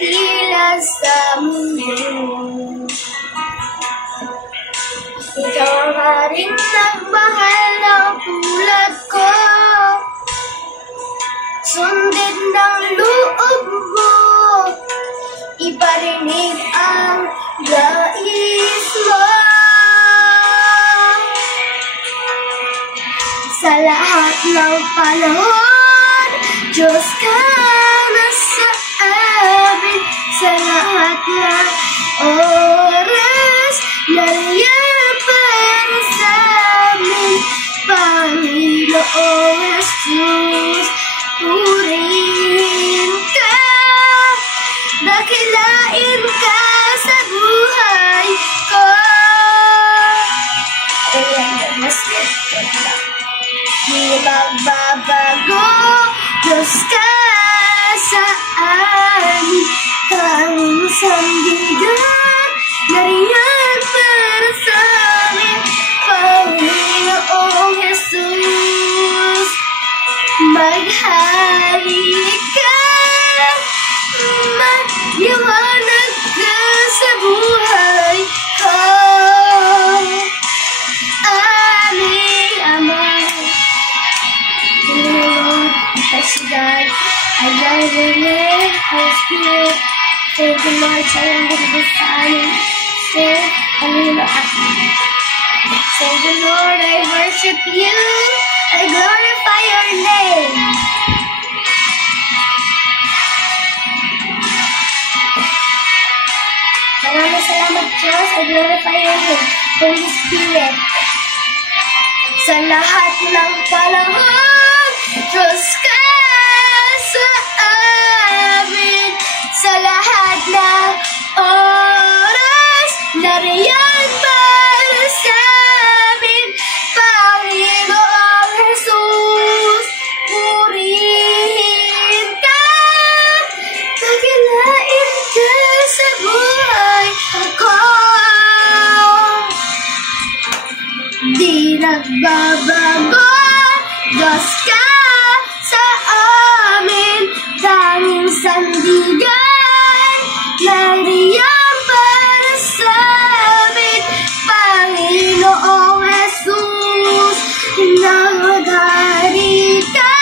dakila sa mundo. Ikaw ang haring nagmahal ng tulad ko. Sundin ng loob mo, iparinig ang nais mo. Sa lahat ng panahon, Diyos ka na sa amin. Sa lahat ng oras, nariyan para sa amin. Panginoong Jesus, purihin ka, dakilain ka sa buhay ko. Di magbabago, Diyos ka sa amin. Tanging sandigan, nariyan para sa amin. Panginoong Jesus, maghari ka, magliwanag ka sa buhay ko. Aming Ama, Lord, bless you, God. I love your name, Holy Spirit. Thank you, Lord, sa iyong bigay sa amin. Spirit, kanino ako. Thank you, Lord, I worship you. I glorify your name. Maraming salamat, Diyos. I glorify your name, Holy Spirit. Sa lahat ng panahon, Diyos ka sa amin. Sa lahat ng oras, nariyan para sa amin. Panginoong Jesus, purihin ka, dakilain ka sa buhay ko. Di nagbabago, Diyos ka sa amin. Tanging sandigan, nariyan para sa amin. Panginoong Jesus, naghari ka,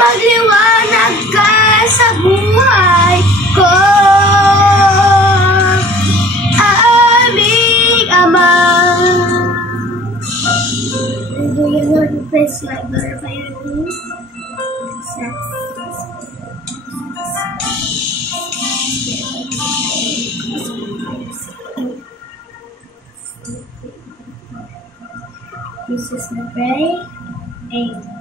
magliwanag ka sa buhay ko. Aming Ama. Hallelujah, Lord, we praise you, I glorify your name. Jesus, we pray. Amen.